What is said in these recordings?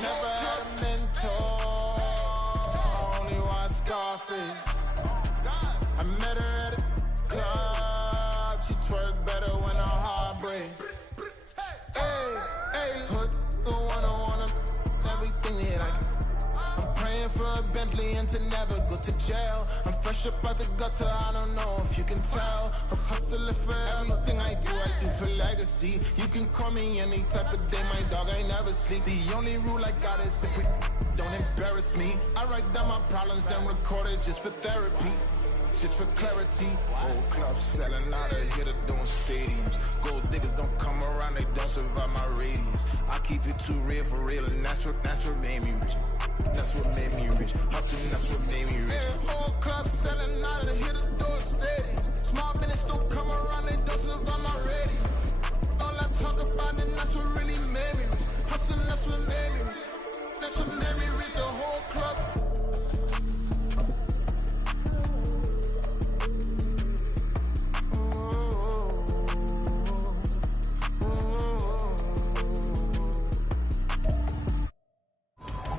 Never had a mentor, only one Scarface. I met her at a club, she twerk better when her heart breaks. Hey, hood, wanna everything that I can. I'm praying for a Bentley and to never go to jail. I'm fresh up out the gutter, I don't know if you can tell. I'm hustling for everything I do for legacy. You can call me any type of day, my dog, I never sleep. The only rule I got is if we don't embarrass me. I write down my problems, then record it just for therapy. Just for clarity. Whole club selling out of here to doing stadiums. Gold diggers don't come around, they don't survive my radius. I keep it too real for real, and that's what made me rich. That's what made me rich. Hustling, that's what made me rich. Whole club selling out of here to doing stadiums. Small business don't come around, they don't survive my radius. All I talk about, and that's what really made me rich. Hustling, that's what made me rich. That's what made me rich. The whole club.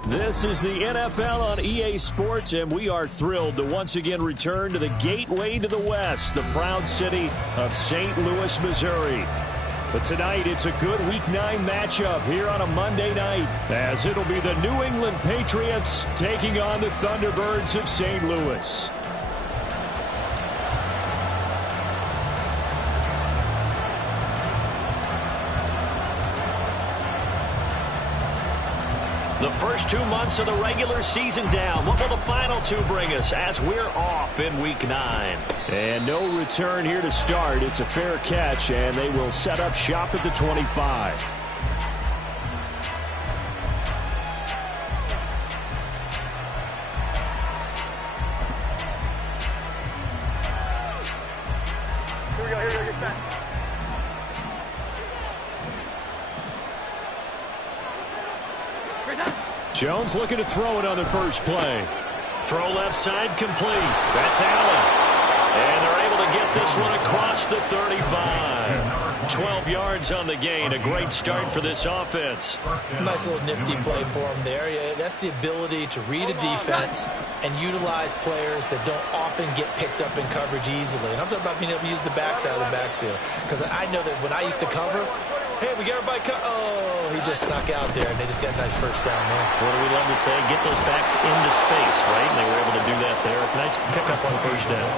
This is the NFL on EA Sports, and we are thrilled to once again return to the gateway to the West, the proud city of St. Louis, Missouri. But tonight, it's a good Week 9 matchup here on a Monday night, as it'll be the New England Patriots taking on the Thunderbirds of St. Louis. The first 2 months of the regular season down. What will the final 2 bring us as we're off in Week 9? And no return here to start. It's a fair catch, and they will set up shop at the 25. Here we go, get set. Jones looking to throw it on the first play. Throw left side complete. That's Allen. And they're able to get this one across the 35. 12 yards on the gain. A great start for this offense. Nice little nifty play for him there. Yeah, that's the ability to read a defense and utilize players that don't often get picked up in coverage easily. And I'm talking about being able to use the backside of the backfield. Because I know that when I used to cover, hey, we got everybody oh, he just snuck out there, and they just got a nice first down there. What do we love to say? Get those backs into space, right? And they were able to do that there. Nice pickup on first down.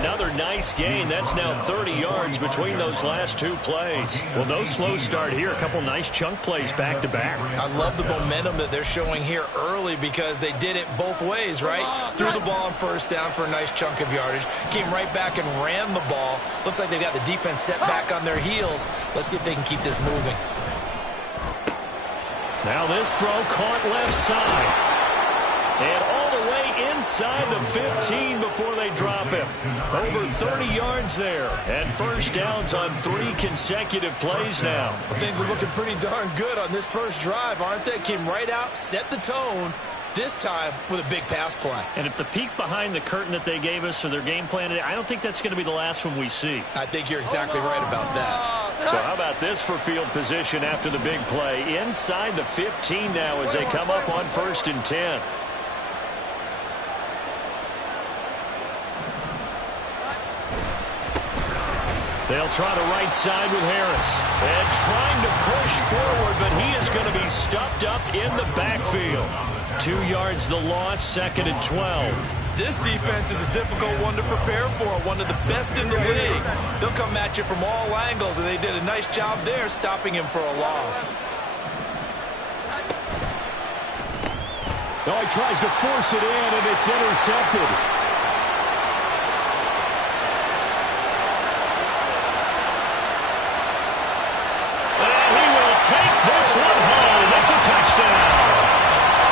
Another nice gain. That's now 30 yards between those last 2 plays. Well, no slow start here. A couple nice chunk plays back-to-back. I love the momentum that they're showing here early because they did it both ways, right? Threw the ball on first down for a nice chunk of yardage. Came right back and ran the ball. Looks like they got the defense set back on their heels. Let's see if they can keep this moving. Now this throw caught left side. And all the way inside the 15 before they drop him. Over 30 yards there. And first downs on 3 consecutive plays now. Well, things are looking pretty darn good on this first drive, aren't they? Came right out, set the tone. This time with a big pass play. And if the peek behind the curtain that they gave us or their game plan today, I don't think that's going to be the last one we see. I think you're exactly right about that. So how about this for field position after the big play? Inside the 15 now as they come up on 1st and 10. They'll try the right side with Harris. And trying to push forward, but he is going to be stuffed up in the backfield. 2 yards the loss, 2nd and 12. This defense is a difficult one to prepare for, one of the best in the league. They'll come at you from all angles, and they did a nice job there stopping him for a loss. Oh, he tries to force it in, and it's intercepted. Take this one home. That's a touchdown.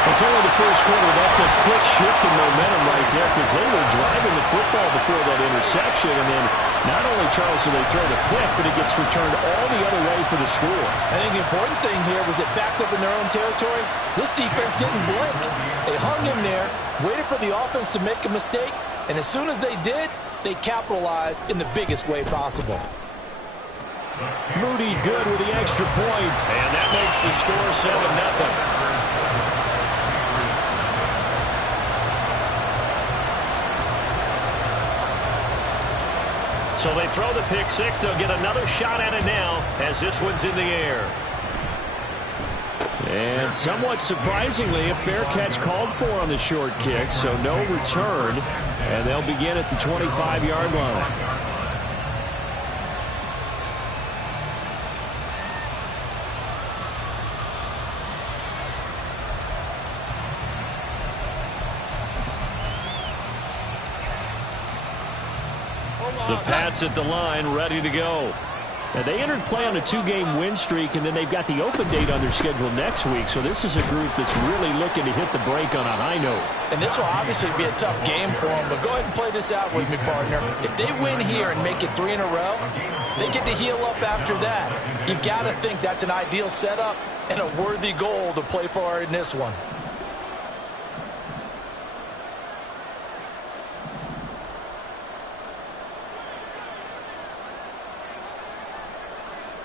It's only the first quarter. That's a quick shift in momentum right there because they were driving the football before that interception. And then not only, Charles, do they throw the pick, but it gets returned all the other way for the score. I think the important thing here was it backed up in their own territory. This defense didn't blink. They hung him there, waited for the offense to make a mistake, and as soon as they did, they capitalized in the biggest way possible. Moody good with the extra point, and that makes the score 7-0. So they throw the pick six. They'll get another shot at it now as this one's in the air. And somewhat surprisingly, a fair catch called for on the short kick, so no return. And they'll begin at the 25-yard line. The Pats at the line, ready to go. Now, they entered play on a 2-game win streak, and then they've got the open date on their schedule next week. So this is a group that's really looking to hit the break on a high note. And this will obviously be a tough game for them, but go ahead and play this out with me, partner. If they win here and make it 3 in a row, they get to heal up after that. You've got to think that's an ideal setup and a worthy goal to play for in this one.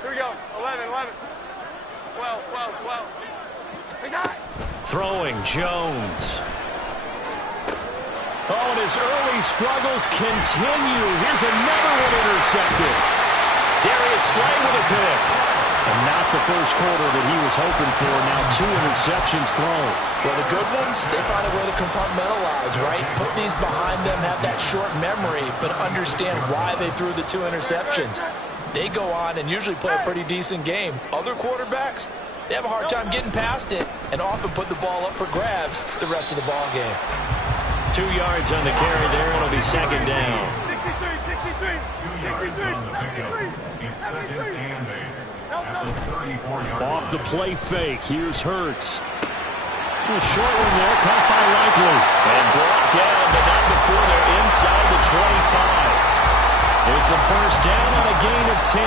Here we go. 11, 12, 12. We got it. Throwing Jones. Oh, and his early struggles continue. Here's another one intercepted. Darius Slay with a pick. And not the first quarter that he was hoping for. Now 2 interceptions thrown. Well, the good ones, they find a way to compartmentalize, right? Put these behind them, have that short memory, but understand why they threw the 2 interceptions. They go on and usually play a pretty decent game. Other quarterbacks, they have a hard time getting past it and often put the ball up for grabs the rest of the ball game. 2 yards on the carry there. It'll be second down. 63. Off the play fake. Here's Hurts. A short one there, caught by Likely. And brought down, but not before they're inside the 25. It's a first down on a gain of 10.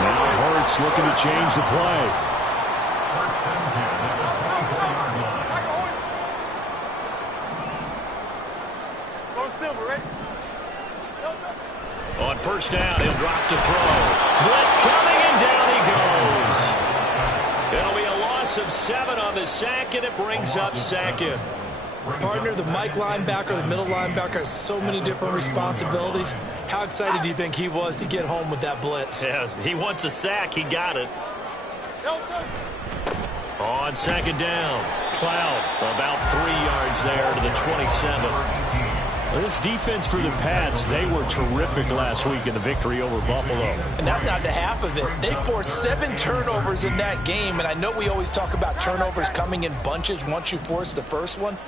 Now Hurts looking to change the play. On first down, he'll drop to throw. Blitz coming, and down he goes. It'll be a loss of 7 on the sack, and it brings up second. Partner, the Mike linebacker, the middle linebacker has so many different responsibilities. How excited do you think he was to get home with that blitz? Yeah, he wants a sack. He got it. On second down, Cloud about 3 yards there to the 27. Well, this defense for the Pats, they were terrific last week in the victory over Buffalo. And that's not the half of it. They forced 7 turnovers in that game, and I know we always talk about turnovers coming in bunches once you force the first one.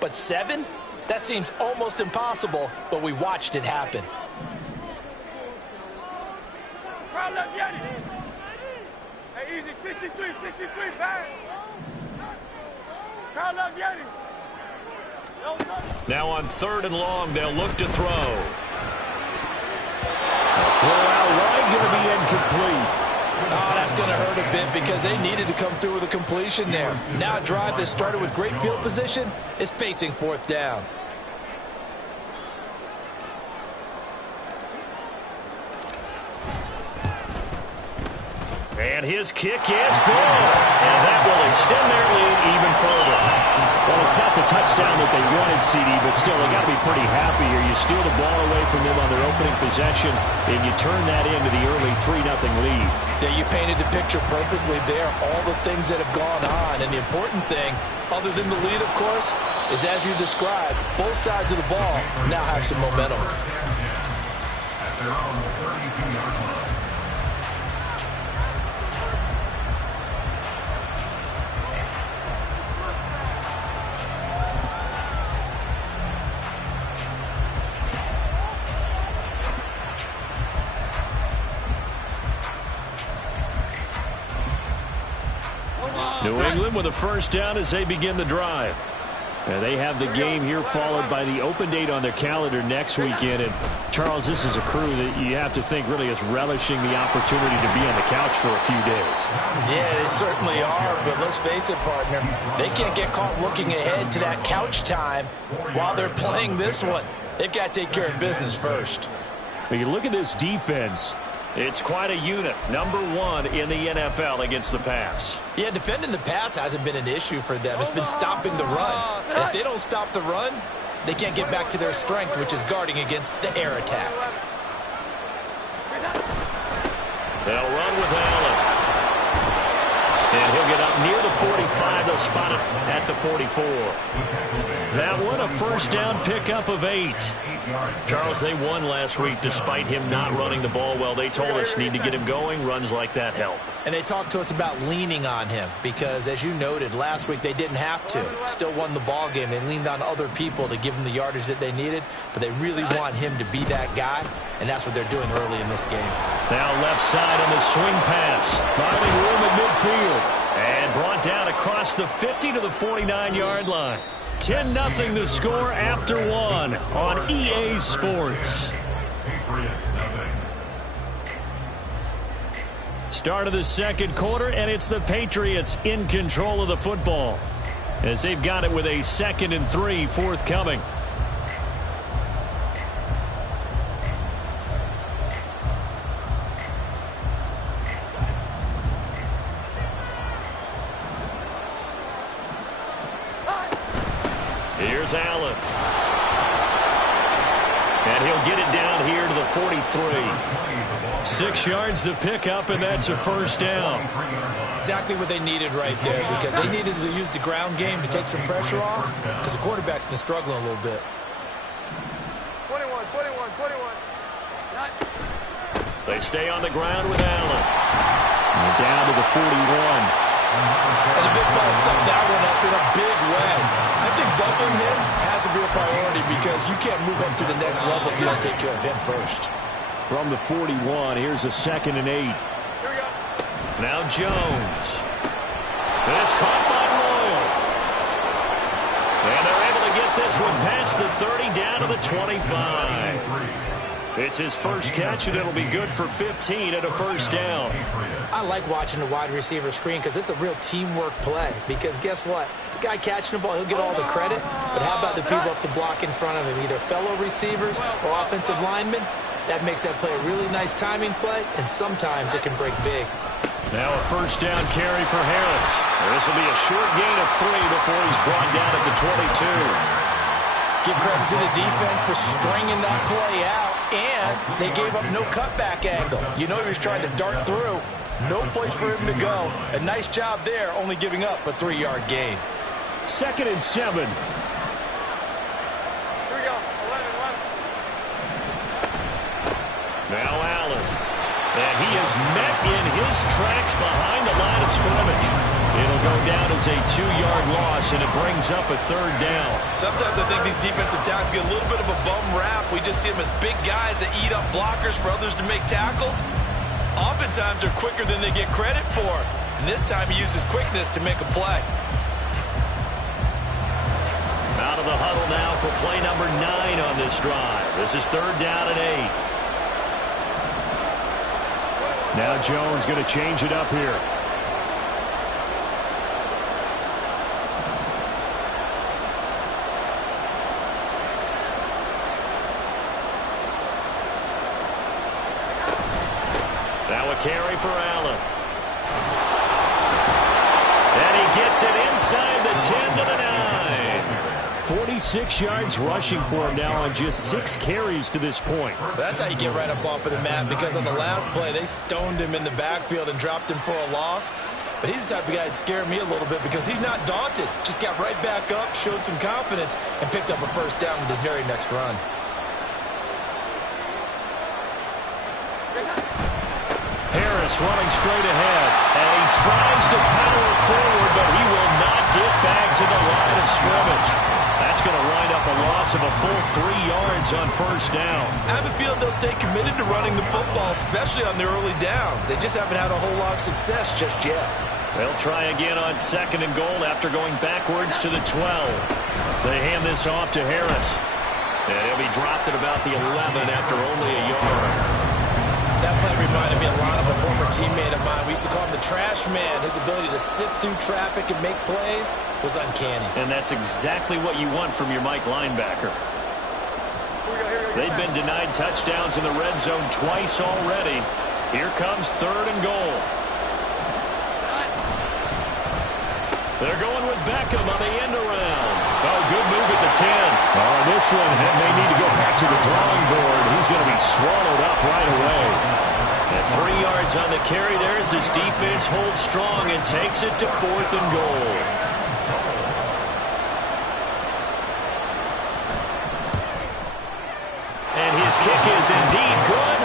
But 7? That seems almost impossible, but we watched it happen. Hey, easy, 63, back. Crowd up, Yeti. Now on 3rd and long, they'll look to throw. A throw out wide, going to be incomplete. Oh, that's going to hurt a bit because they needed to come through with a completion there. Now a drive that started with great field position is facing 4th down. And his kick is good. And that will extend their lead even further. Well, it's not the touchdown that they wanted, CD, but still, they got to be pretty happy here. You steal the ball away from them on their opening possession, and you turn that into the early 3-0 lead. Yeah, you painted the picture perfectly there, all the things that have gone on. And the important thing, other than the lead, of course, is as you described, both sides of the ball now have some momentum. At their own 32-yard line. New England with a first down as they begin the drive. And they have the game here followed by the open date on their calendar next weekend. And, Charles, this is a crew that you have to think really is relishing the opportunity to be on the couch for a few days. Yeah, they certainly are. But let's face it, partner, they can't get caught looking ahead to that couch time while they're playing this one. They've got to take care of business first. When you look at this defense, it's quite a unit. Number 1 in the NFL against the pass. Yeah, defending the pass hasn't been an issue for them. It's been stopping the run. And if they don't stop the run, they can't get back to their strength, which is guarding against the air attack. They'll run with Allen. And he'll get up near the 45. They'll spot it at the 44. That one, a first down pickup of 8. Charles, they won last week despite him not running the ball well. They told us need to get him going. Runs like that help. And they talked to us about leaning on him because, as you noted, last week they didn't have to. Still won the ball game. They leaned on other people to give them the yardage that they needed, but they really want him to be that guy, and that's what they're doing early in this game. Now left side on the swing pass. Finding room at midfield. And brought down across the 50 to the 49-yard line. 10-0 the score after 1 on EA Sports. Start of the second quarter, and it's the Patriots in control of the football as they've got it with a 2nd and 3 forthcoming. Here's Allen. And he'll get it down here to the 43. 6 yards to pick up, and that's a first down. Exactly what they needed right there, because they needed to use the ground game to take some pressure off, because the quarterback's been struggling a little bit. 21. They stay on the ground with Allen. And down to the 41. And the big fella stuffed that one up in a big way. I think doubling him has a real priority because you can't move up to the next level if you don't take care of him first. From the 41, here's a 2nd and 8. Now Jones. This caught by Royal. And they're able to get this one past the 30 down to the 25. It's his first catch, and it'll be good for 15 and a first down. I like watching the wide receiver screen because it's a real teamwork play. Because guess what? The guy catching the ball, he'll get all the credit. But how about the people up to block in front of him, either fellow receivers or offensive linemen? That makes that play a really nice timing play, and sometimes it can break big. Now a first down carry for Harris. This will be a short gain of 3 before he's brought down at the 22. Give credit to the defense for stringing that play out, and they gave up no cutback angle. You know he was trying to dart through. No place for him to go. A nice job there, only giving up a 3-yard gain. 2nd and 7. Here we go. 11. Now Allen. And he is met in his tracks behind the line of scrimmage. It'll go down as a 2-yard loss, and it brings up a 3rd down. Sometimes I think these defensive tackles get a little bit of a bum rap. We just see them as big guys that eat up blockers for others to make tackles. Oftentimes they're quicker than they get credit for. And this time he uses quickness to make a play. Out of the huddle now for play number 9 on this drive. This is 3rd down and 8. Now Jones going to change it up here. Now a carry for Allen. And he gets it inside the 10 to the 9. 46 yards rushing for him now on just 6 carries to this point. That's how you get right up off of the mat, because on the last play, they stoned him in the backfield and dropped him for a loss. But he's the type of guy that scared me a little bit because he's not daunted. Just got right back up, showed some confidence, and picked up a first down with his very next run. Harris running straight ahead, and he tries to power forward, but he will not get back to the line of scrimmage. That's going to wind up a loss of a full 3 yards on first down. I have a feeling they'll stay committed to running the football, especially on their early downs. They just haven't had a whole lot of success just yet. They'll try again on 2nd and goal after going backwards to the 12. They hand this off to Harris. And he'll be dropped at about the 11 after only a yard. That play reminded me a lot of a former teammate of mine. We used to call him the trash man. His ability to sift through traffic and make plays was uncanny. And that's exactly what you want from your Mike linebacker. Here we go. They've been denied touchdowns in the red zone twice already. Here comes 3rd and goal. They're going with Beckham on the end around. Oh, good move at the 10. Oh, this one may need to go back to the drawing board. He's going to be swallowed up right away. At 3 yards on the carry there as his defense holds strong and takes it to 4th and goal. And his kick is indeed good.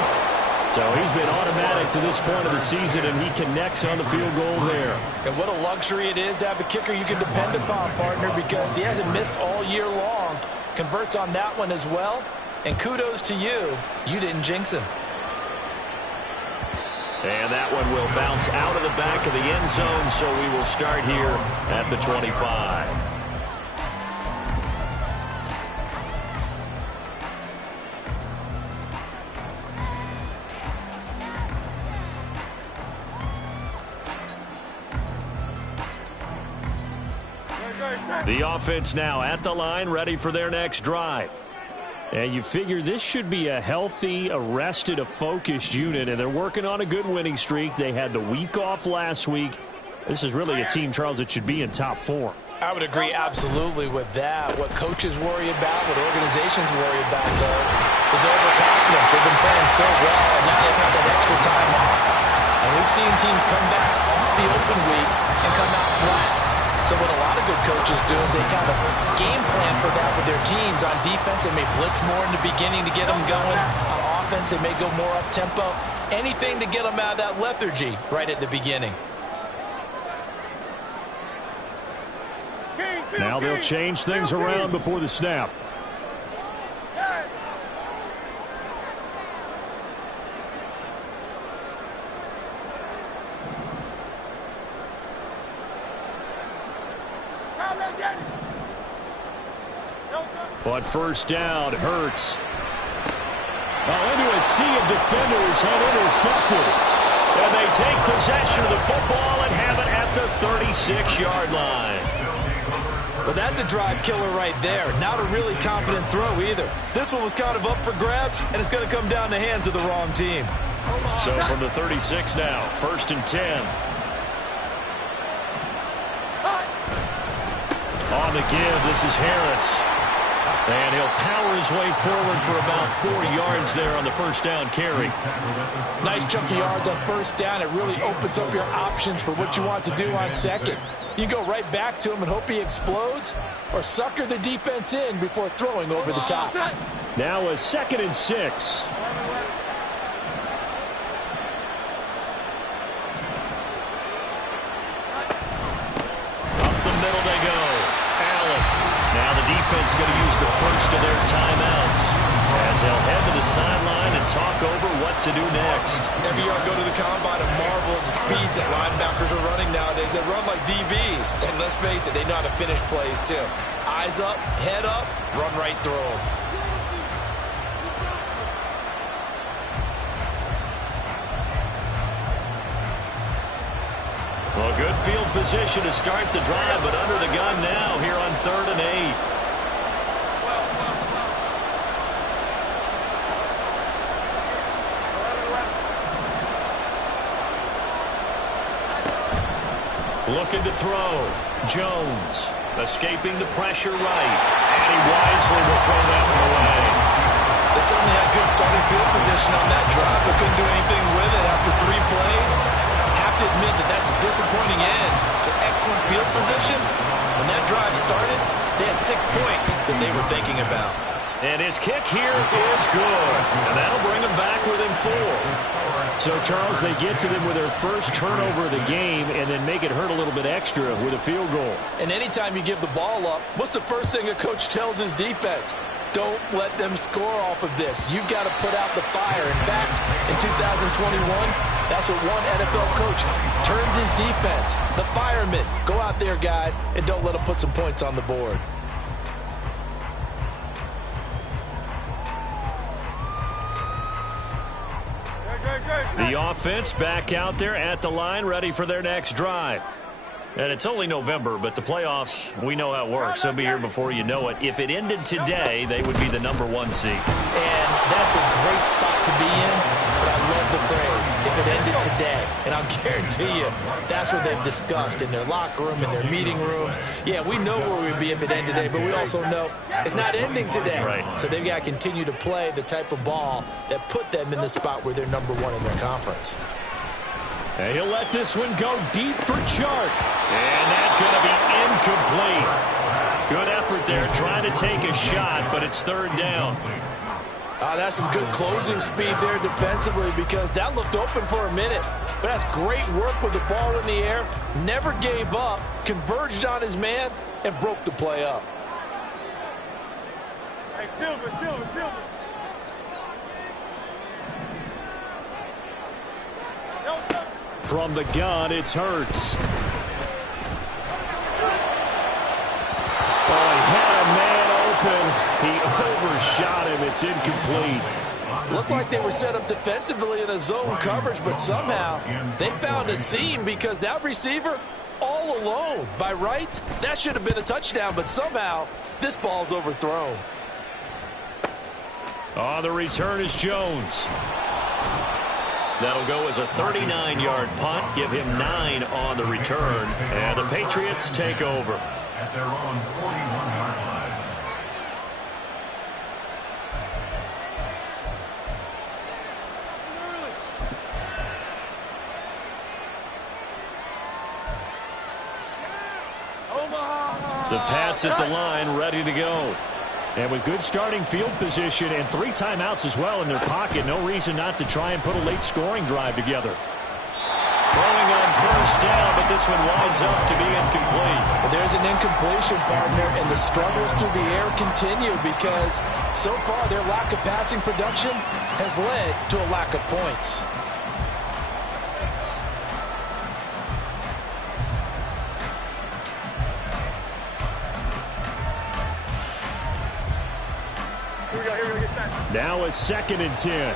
So he's been automatic to this point of the season, and he connects on the field goal there. And what a luxury it is to have a kicker you can depend upon, partner, because he hasn't missed all year long. Converts on that one as well. And kudos to you. You didn't jinx him. And that one will bounce out of the back of the end zone, so we will start here at the 25. The offense now at the line, ready for their next drive. And you figure this should be a healthy, a rested, a focused unit, and they're working on a good winning streak. They had the week off last week. This is really a team, Charles, that should be in top form. I would agree absolutely with that. What coaches worry about, what organizations worry about, though, is overconfidence. They've been playing so well, and now they've had that extra time off. And we've seen teams come back off the open week and come out flat. So what a lot of good coaches do is they kind of game plan for that with their teams. On defense, they may blitz more in the beginning to get them going. On offense, they may go more up-tempo. Anything to get them out of that lethargy right at the beginning. Now they'll change things around before the snap. But first down, Hurts. Into a sea of defenders and intercepted. And they take possession of the football and have it at the 36-yard line. Well, that's a drive killer right there. Not a really confident throw either. This one was kind of up for grabs, and it's going to come down the hands of the wrong team. So from the 36 now, 1st and 10. On the give, this is Harris. And he'll power his way forward for about 4 yards there on the first down carry. Nice chunk of yards on first down. It really opens up your options for what you want to do on second. You go right back to him and hope he explodes, or sucker the defense in before throwing over the top. Now a 2nd and 6. Up the middle they go. Allen. Now the defense going to use the first of their timeouts as they'll head to the sideline and talk over what to do next. Every year I go to the combine and marvel at the speeds that linebackers are running nowadays. They run like DBs. And let's face it, they know how to finish plays too. Eyes up, head up, run right through them. Well, good field position to start the drive, but under the gun now here on 3rd and 8. Looking to throw. Jones escaping the pressure right. And he wisely will throw that one away. They certainly had good starting field position on that drive, but couldn't do anything with it after 3 plays. Have to admit that that's a disappointing end to excellent field position. When that drive started, they had 6 points that they were thinking about. And his kick here is good. And that'll bring him back within 4. So, Charles, they get to them with their first turnover of the game and then make it hurt a little bit extra with a field goal. And anytime you give the ball up, what's the first thing a coach tells his defense? Don't let them score off of this. You've got to put out the fire. In fact, in 2021, that's what one NFL coach termed his defense. The firemen. Go out there, guys, and don't let them put some points on the board. The offense back out there at the line, ready for their next drive. And it's only November, but the playoffs, we know how it works. They'll be here before you know it. If it ended today, they would be the #1 seed. And that's a great spot to be in, but I love the phrase, if it ended today. And I'll guarantee you, that's what they've discussed in their locker room, in their meeting rooms. Yeah, we know where we'd be if it ended today, but we also know it's not ending today. Right. So they've got to continue to play the type of ball that put them in the spot where they're #1 in their conference. And he'll let this one go deep for Chark. And that's going to be incomplete. Good effort there trying to take a shot, but it's 3rd down. That's some good closing speed there defensively because that looked open for a minute. But that's great work with the ball in the air. Never gave up, converged on his man, and broke the play up. Hey, Silver. From the gun, it's Hurts. Oh, he had a man open. He overshot him. It's incomplete. Looked like they were set up defensively in a zone coverage, but somehow they found a seam because that receiver all alone. By rights, that should have been a touchdown, but somehow this ball's overthrown. On the return is Jones. That'll go as a 39-yard punt, give him 9 on the return, and the Patriots take over. At their own 41-yard line. The Pats at the line, ready to go. And with good starting field position and 3 timeouts as well in their pocket, no reason not to try and put a late scoring drive together. Throwing on 1st down, but this one winds up to be incomplete. But there's an incompletion, partner, and the struggles through the air continue because so far their lack of passing production has led to a lack of points. Now a 2nd and 10.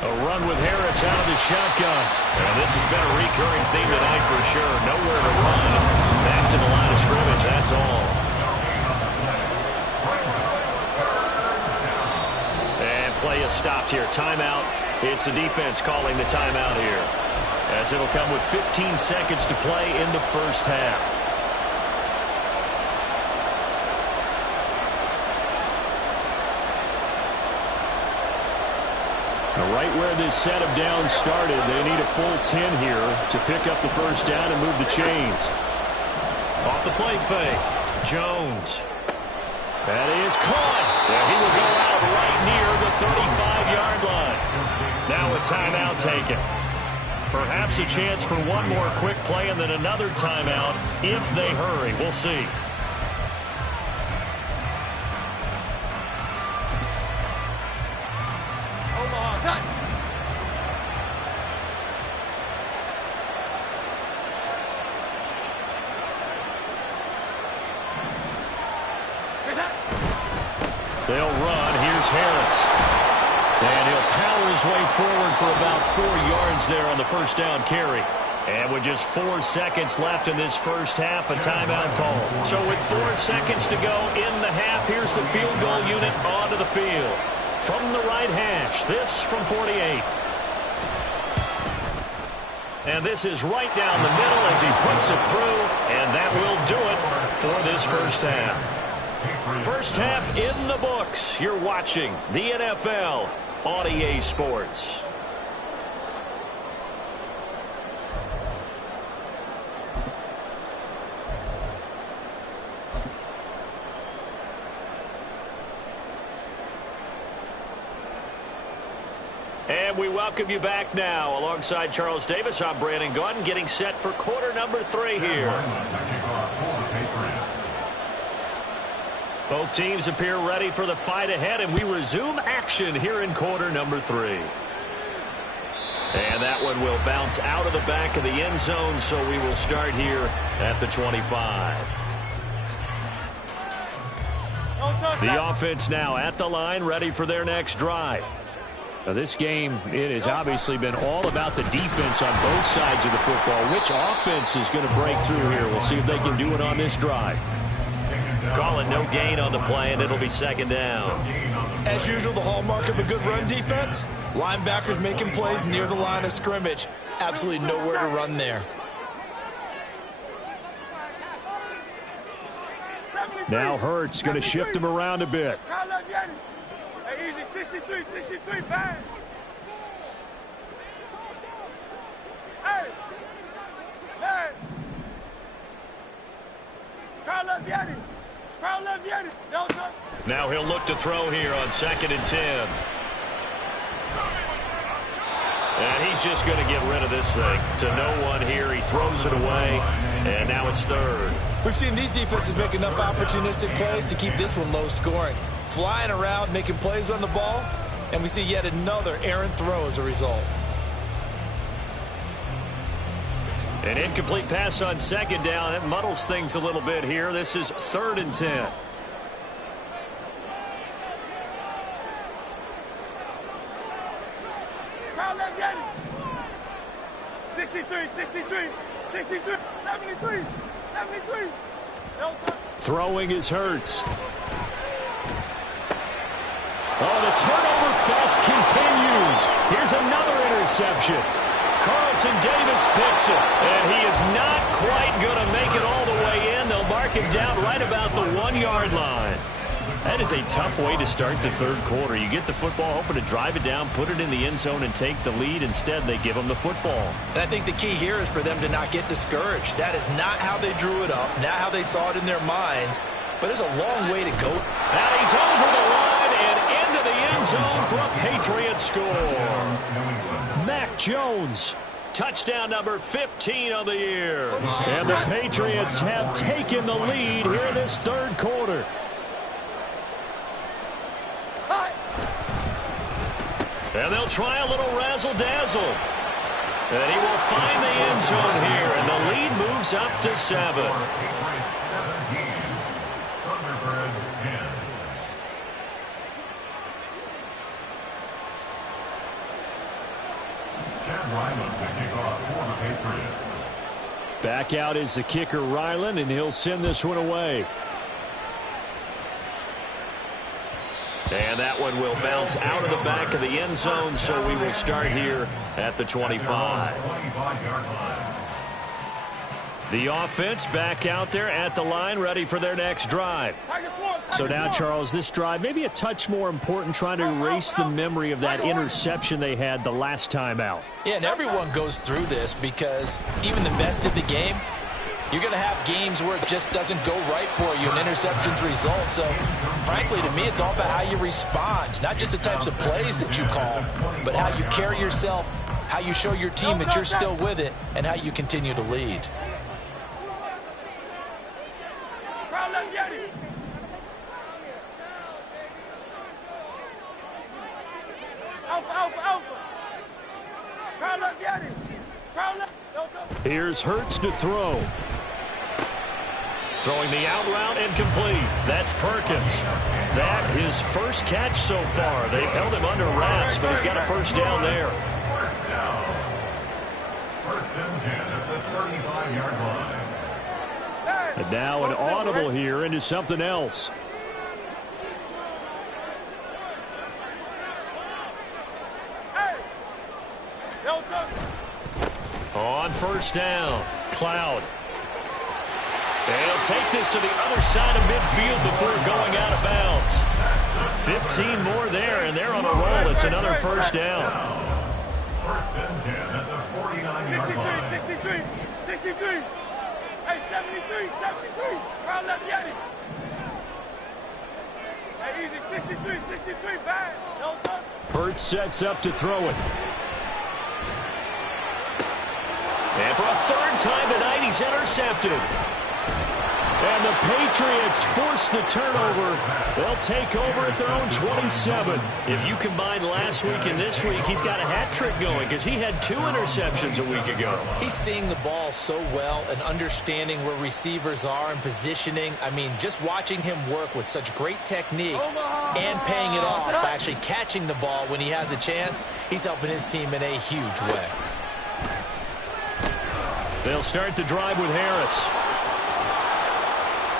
A run with Harris out of the shotgun. And this has been a recurring theme tonight for sure. Nowhere to run. Back to the line of scrimmage, that's all. And play is stopped here. Timeout. It's the defense calling the timeout here, as it'll come with 15 seconds to play in the 1st half. Right where this set of downs started, they need a full 10 here to pick up the 1st down and move the chains. Off the play fake, Jones. That is caught. And he will go out right near the 35-yard line. Now a timeout taken. Perhaps a chance for one more quick play and then another timeout if they hurry. We'll see. They'll run. Here's Harris. And he'll power his way forward for about 4 yards there on the 1st down carry. And with just 4 seconds left in this 1st half, a timeout call. So with 4 seconds to go in the half, here's the field goal unit onto the field. From the right hash, this from 48. And this is right down the middle as he puts it through. And that will do it for this 1st half. 1st half in the books. You're watching the NFL on EA Sports. And we welcome you back now. Alongside Charles Davis, I'm Brandon Gaudin, getting set for quarter number 3 here. Both teams appear ready for the fight ahead, and we resume action here in quarter number 3. And that one will bounce out of the back of the end zone, so we will start here at the 25. The offense now at the line, ready for their next drive. Now this game, it has obviously been all about the defense on both sides of the football. Which offense is going to break through here? We'll see if they can do it on this drive. Calling no gain on the play, and it'll be second down. As usual, the hallmark of a good run defense, linebackers making plays near the line of scrimmage. Absolutely nowhere to run there. Now Hurts going to shift him around a bit. Hey, easy, 63, pass. Hey, Carl Leviani. Now he'll look to throw here on 2nd and 10. And he's just going to get rid of this thing. To no one here. He throws it away. And now it's 3rd. We've seen these defenses make enough opportunistic plays to keep this one low scoring. Flying around, making plays on the ball. And we see yet another errant throw as a result. An incomplete pass on 2nd down. That muddles things a little bit here. This is 3rd and 10. Carl Leviani. 63, 73. Throwing is Hurts. Oh, the turnover fest continues. Here's another interception. Carlton Davis picks it, and he is not quite going to make it all the way in. They'll mark him down right about the 1-yard line. That is a tough way to start the 3rd quarter. You get the football, hoping to drive it down, put it in the end zone, and take the lead. Instead, they give him the football. And I think the key here is for them to not get discouraged. That is not how they drew it up, not how they saw it in their minds. But there's a long way to go. Now he's over the line and into the end zone for a Patriot score. Mac Jones, touchdown number 15 of the year. And the Patriots have taken the lead here in this 3rd quarter. And they'll try a little razzle-dazzle. And he will find the end zone here, and the lead moves up to 7. Back out is the kicker, Ryland, and he'll send this one away. And that one will bounce out of the back of the end zone, so we will start here at the 25. The offense back out there at the line, ready for their next drive. So now, Charles, this drive maybe a touch more important, trying to erase the memory of that interception they had the last time out. Yeah, and everyone goes through this because even the best of the game, you're going to have games where it just doesn't go right for you, and interceptions result. So, frankly, to me, it's all about how you respond, not just the types of plays that you call, but how you carry yourself, how you show your team that you're still with it, and how you continue to lead. Here's Hurts to throw. Throwing the out route and complete. That's Perkins. That his first catch so far. They've held him under wraps, but he's got a first down there. First and 10 at the 35-yard line. And now an audible here into something else. On first down, Cloud. And he'll take this to the other side of midfield before going out of bounds. 15 more there, and they're on a roll. It's another first down. First and 10 at the 49-yard line. 63. Hey, 73. Carl Leviani. Hey, easy, 63, back. Hurts sets up to throw it. And for a 3rd time tonight, he's intercepted. And the Patriots force the turnover. They'll take over at their own 27. If you combine last week and this week, he's got a hat trick going because he had 2 interceptions a week ago. He's seeing the ball so well and understanding where receivers are and positioning. I mean, just watching him work with such great technique and paying it off by actually catching the ball when he has a chance, he's helping his team in a huge way. They'll start the drive with Harris.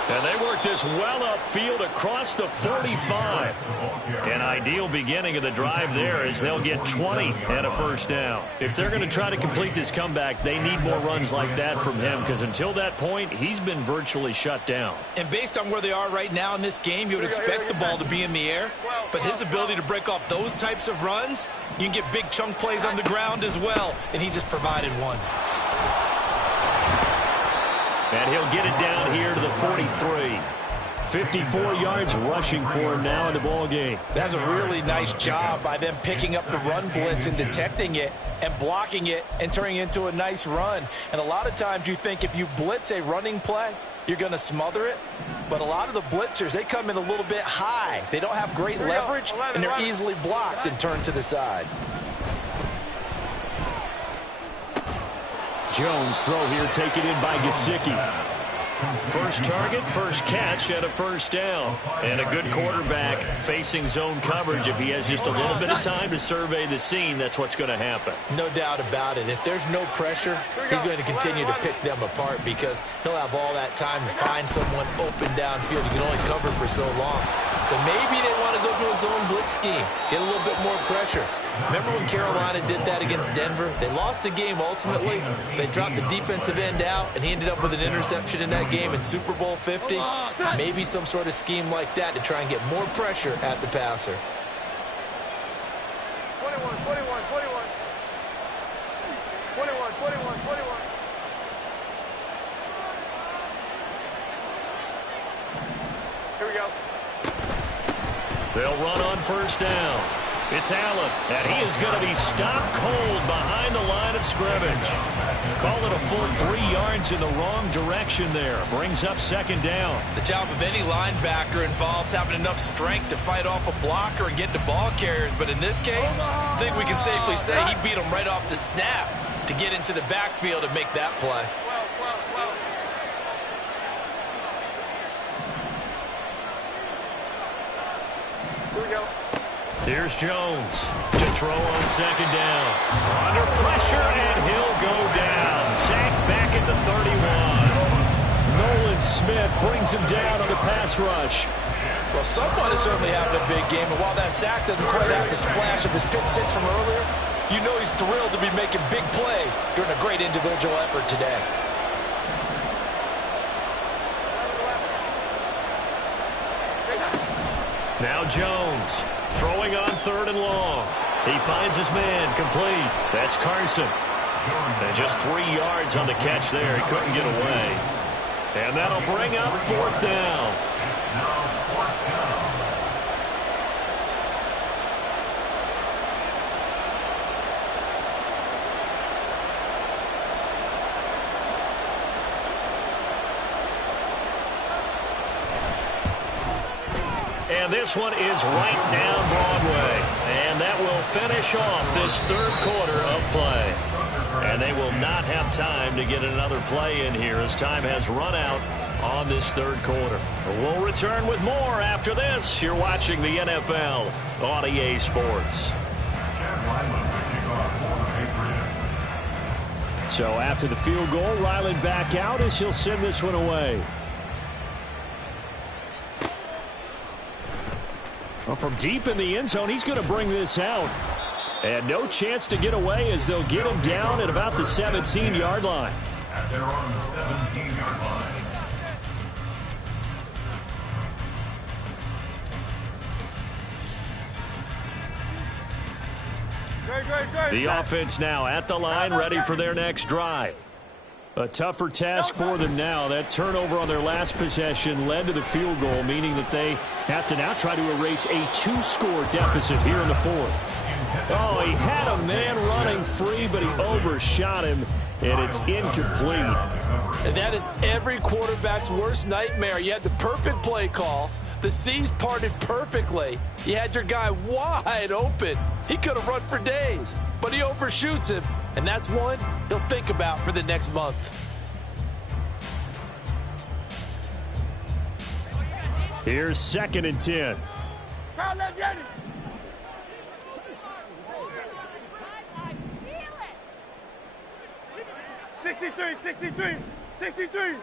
And they work this well upfield across the 45. An ideal beginning of the drive there as they'll get 20 and a first down. If they're going to try to complete this comeback, they need more runs like that from him because until that point, he's been virtually shut down. And based on where they are right now in this game, you would expect the ball to be in the air. But his ability to break off those types of runs, you can get big chunk plays on the ground as well. And he just provided one. And he'll get it down here to the 43. 54 yards rushing for him now in the ball game. That's a really nice job by them picking up the run blitz and detecting it and blocking it and turning it into a nice run. And a lot of times you think if you blitz a running play, you're going to smother it. But a lot of the blitzers, they come in a little bit high. They don't have great leverage, and they're easily blocked and turned to the side. Jones throw here taken in by Gesicki. First target, first catch, and a first down. And a good quarterback facing zone coverage. If he has just a little bit of time to survey the scene, that's what's going to happen. No doubt about it. If there's no pressure, he's going to continue to pick them apart because he'll have all that time to find someone open downfield. He can only cover for so long. So maybe they want to go to a zone blitz scheme, get a little bit more pressure. Remember when Carolina did that against Denver? They lost the game ultimately. They dropped the defensive end out, and he ended up with an interception in that game in Super Bowl 50. Maybe some sort of scheme like that to try and get more pressure at the passer. 21, 21, 21. 21, 21, 21. Here we go. They'll run on first down. It's Allen, and he is going to be stopped cold behind the line of scrimmage. Call it a full 3 yards in the wrong direction there. Brings up second down. The job of any linebacker involves having enough strength to fight off a blocker and get to ball carriers. But in this case, I think we can safely say he beat him right off the snap to get into the backfield and make that play. Here we go. Here's Jones to throw on second down. Under pressure, and he'll go down. Sacked back at the 31. Nolan Smith brings him down on the pass rush. Well, someone is certainly having a big game, and while that sack doesn't quite have the splash of his pick six from earlier, you know he's thrilled to be making big plays during a great individual effort today. Now Jones throwing on third and long. He finds his man complete. That's Carson. And just 3 yards on the catch there. He couldn't get away. And that'll bring up fourth down. It's now fourth down. And this one is right down Broadway. And that will finish off this third quarter of play. And they will not have time to get another play in here as time has run out on this third quarter. We'll return with more after this. You're watching the NFL on EA Sports. So after the field goal, Ryland back out as he'll send this one away. Well, from deep in the end zone, he's going to bring this out. And no chance to get away as they'll get him down at about the 17-yard line. At their own 17-yard line. The offense now at the line, ready for their next drive. A tougher task for them now. That turnover on their last possession led to the field goal, meaning that they have to now try to erase a 2-score deficit here in the fourth. Oh, he had a man running free, but he overshot him. and it's incomplete. And that is every quarterback's worst nightmare. You had the perfect play call. The C's parted perfectly. You had your guy wide open. He could have run for days, but he overshoots him, and that's one he'll think about for the next month. Here's 2nd and 10. 63.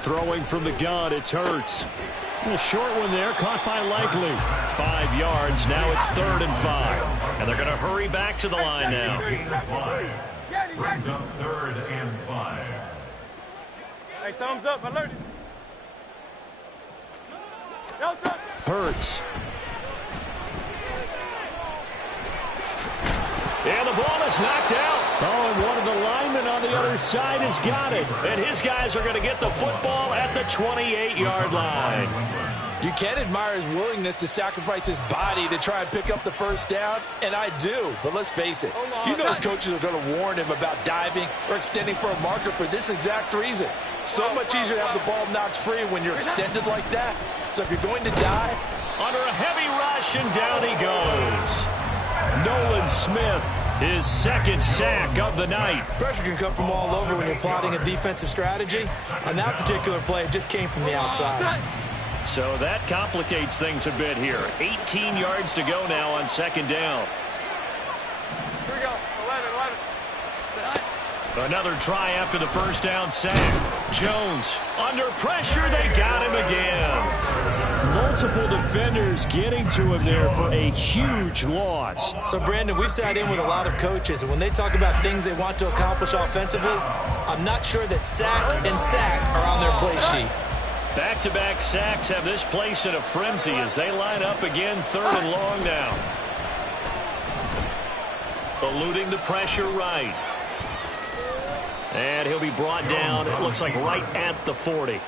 Throwing from the gun, it's Hurts. A little short one there, caught by Likely. 5 yards, now it's 3rd and 5. And they're going to hurry back to the line now. Brings up 3rd and 5. Hey, thumbs up, alert. Hurts. And the ball is knocked out. Oh, and one of the linemen on the other side has got it. And his guys are going to get the football at the 28-yard line. You can admire his willingness to sacrifice his body to try and pick up the first down, and I do. But let's face it, you know his coaches are going to warn him about diving or extending for a marker for this exact reason. So much easier to have the ball knocked free when you're extended like that. So if you're going to dive, under a heavy rush, and down he goes. Nolan Smith, his 2nd sack of the night. Pressure can come from all over when you're plotting a defensive strategy. On that particular play, it just came from the outside. So that complicates things a bit here. 18 yards to go now on 2nd down. Here we go. 11. Another try after the first down sack. Jones under pressure. They got him again. Multiple defenders getting to him there for a huge loss. So, Brandon, we sat in with a lot of coaches, and when they talk about things they want to accomplish offensively, I'm not sure that sack and sack are on their play sheet. Back-to-back sacks have this place in a frenzy as they line up again 3rd and long now. Eluding the pressure right. And he'll be brought down, it looks like right at the 40. I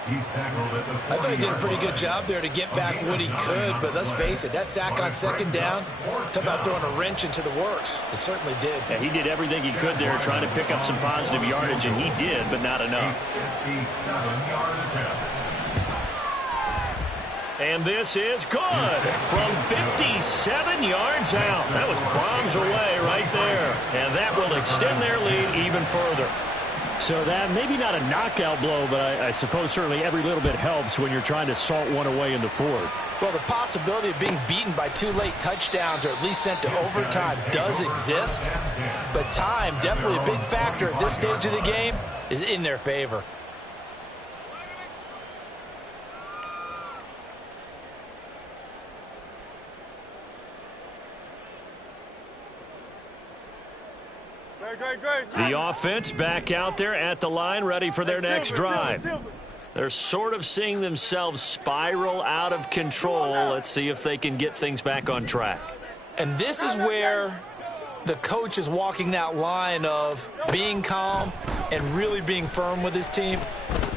thought he did a pretty good job there to get back what he could, but let's face it, that sack on 2nd down, talk about throwing a wrench into the works. It certainly did. Yeah, he did everything he could there trying to pick up some positive yardage, and he did, but not enough. And this is good from 57 yards out. That was bombs away right there. And that will extend their lead even further. So that maybe not a knockout blow, but I suppose certainly every little bit helps when you're trying to salt one away in the 4th. well, the possibility of being beaten by 2 late touchdowns or at least sent to overtime does exist. But time, definitely a big factor at this stage of the game, is in their favor. The offense back out there at the line, ready for their next drive. They're sort of seeing themselves spiral out of control. Let's see if they can get things back on track. And this is where the coach is walking that line of being calm and really being firm with his team.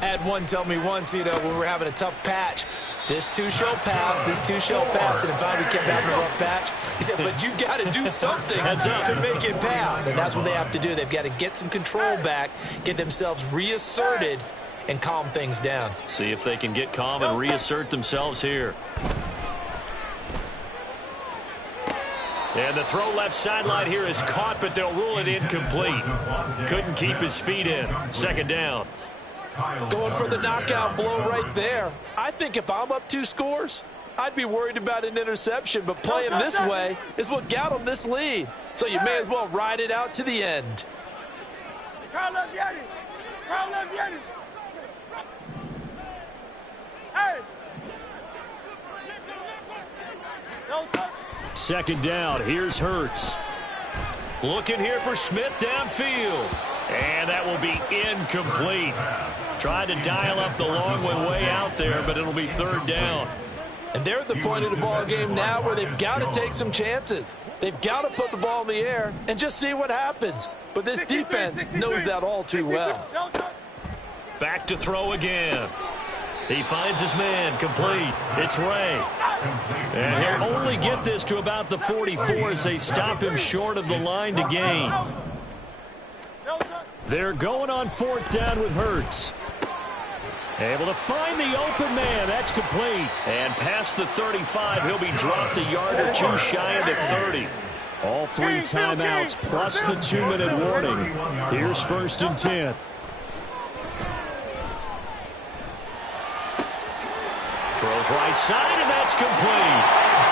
I had one tell me once, when we were having a tough patch, this too shall pass, this too shall pass, and if I kept having a rough patch, he said, but you've got to do something to make it pass, and that's what they have to do. They've got to get some control back, get themselves reasserted, and calm things down. See if they can get calm and reassert themselves here. And the throw left sideline here is caught, but they'll rule it incomplete. Couldn't keep his feet in. Second down. Going for the knockout blow right there. I think if I'm up 2 scores, I'd be worried about an interception, but playing this way is what got them this lead. So you may as well ride it out to the end. Second down. Here's Hurts. Looking here for Smith downfield. And that will be incomplete. Tried to dial up the long one way out there, but it'll be third down. And they're at the point of the ball game now where they've got to take some chances. They've got to put the ball in the air and just see what happens. But this defense knows that all too well. Back to throw again. He finds his man, complete. It's Ray. And he'll only only get this to about the 44 as they stop him short of the line to gain. They're going on 4th down with Hurts. Able to find the open man. That's complete. And past the 35, he'll be dropped a yard or two shy of the 30. All 3 timeouts plus the 2-minute warning. Here's 1st and 10. Throws right side, and that's complete.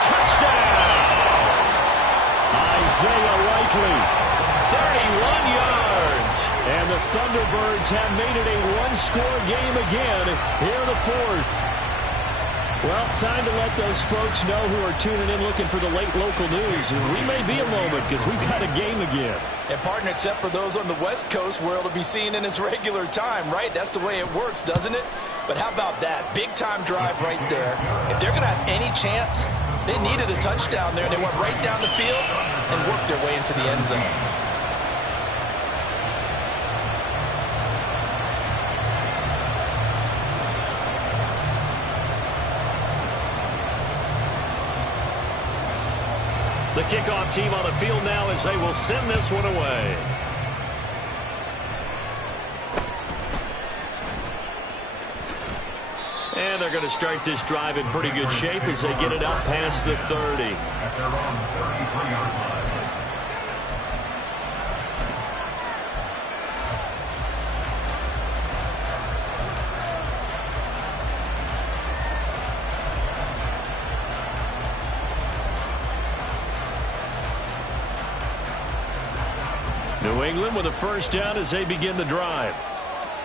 Touchdown! Isaiah Likely, 31 yards. And the Thunderbirds have made it a one-score game again here in the 4th. Well, time to let those folks know who are tuning in looking for the late local news. And we may be a moment because we've got a game again. And, partner, except for those on the West Coast where it'll be seen in its regular time, right? That's the way it works, doesn't it? But how about that? Big-time drive right there. If they're going to have any chance, they needed a touchdown there. They went right down the field and worked their way into the end zone. The kickoff team on the field now as they will send this one away. And they're going to start this drive in pretty good shape as they get it up past the 30. At their own 33-yard line. New England with a 1st down as they begin the drive.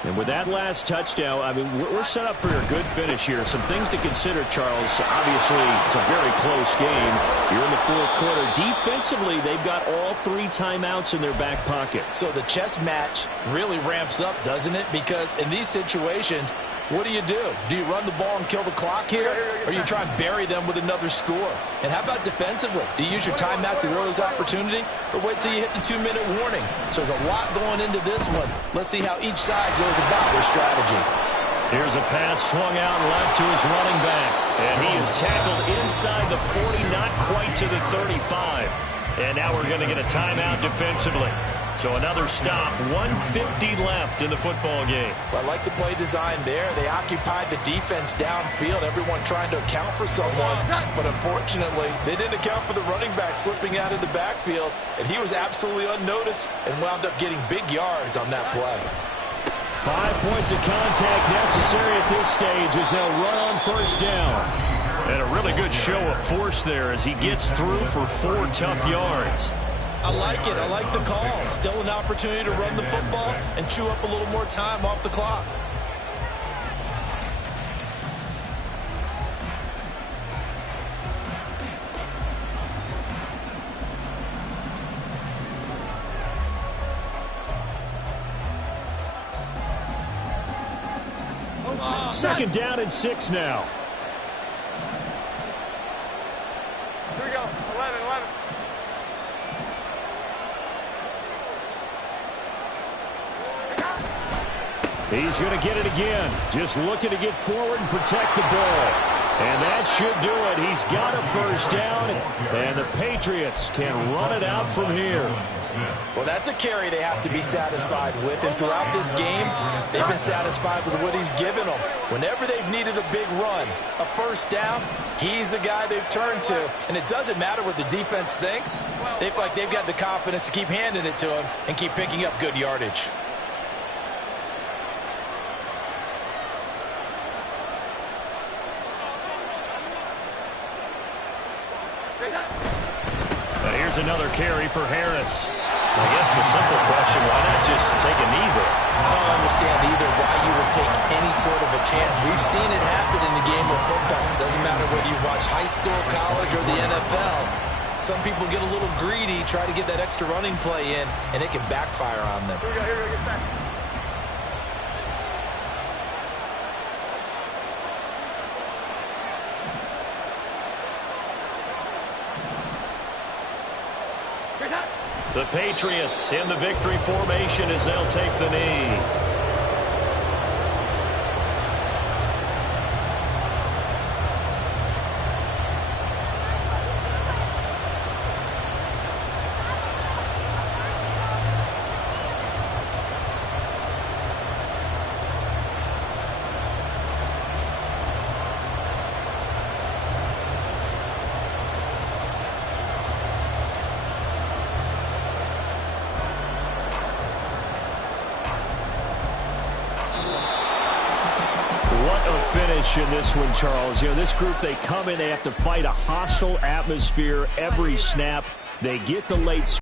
And with that last touchdown, I mean, we're set up for a good finish here. Some things to consider, Charles. Obviously, it's a very close game. You're in the 4th quarter. Defensively, they've got all 3 timeouts in their back pocket. So the chess match really ramps up, doesn't it? Because in these situations, what do? Do you run the ball and kill the clock here? Or you try and bury them with another score? And how about defensively? Do you use your timeouts at earliest opportunity? Or wait till you hit the 2-minute warning? So there's a lot going into this one. Let's see how each side goes about their strategy. Here's a pass swung out left to his running back. And he is tackled inside the 40, not quite to the 35. And now we're going to get a timeout defensively. So another stop, 150 left in the football game. Well, I like the play design there. They occupied the defense downfield, everyone trying to account for someone. But unfortunately, they didn't account for the running back slipping out of the backfield. And he was absolutely unnoticed and wound up getting big yards on that play. 5 points of contact necessary at this stage as they'll run on 1st down. And a really good show of force there as he gets through for 4 tough yards. I like it. I like the call. Still an opportunity to run the football and chew up a little more time off the clock. Second down and 6 now. Here we go. 11. He's going to get it again. Just looking to get forward and protect the ball. And that should do it. He's got a 1st down, and the Patriots can run it out from here. Well, that's a carry they have to be satisfied with, and throughout this game, they've been satisfied with what he's given them. Whenever they've needed a big run, a 1st down, he's the guy they've turned to, and it doesn't matter what the defense thinks. They feel like they've got the confidence to keep handing it to him and keep picking up good yardage. Here's another carry for Harris. I guess the simple question, why not just take a knee there? I don't understand either why you would take any sort of a chance. We've seen it happen in the game of football. Doesn't matter whether you watch high school, college, or the NFL. Some people get a little greedy, try to get that extra running play in, and it can backfire on them. Here we go. Get back. The Patriots in the victory formation as they'll take the knee. finish in this one, Charles. You know, this group, they come in, they have to fight a hostile atmosphere every snap. They get the late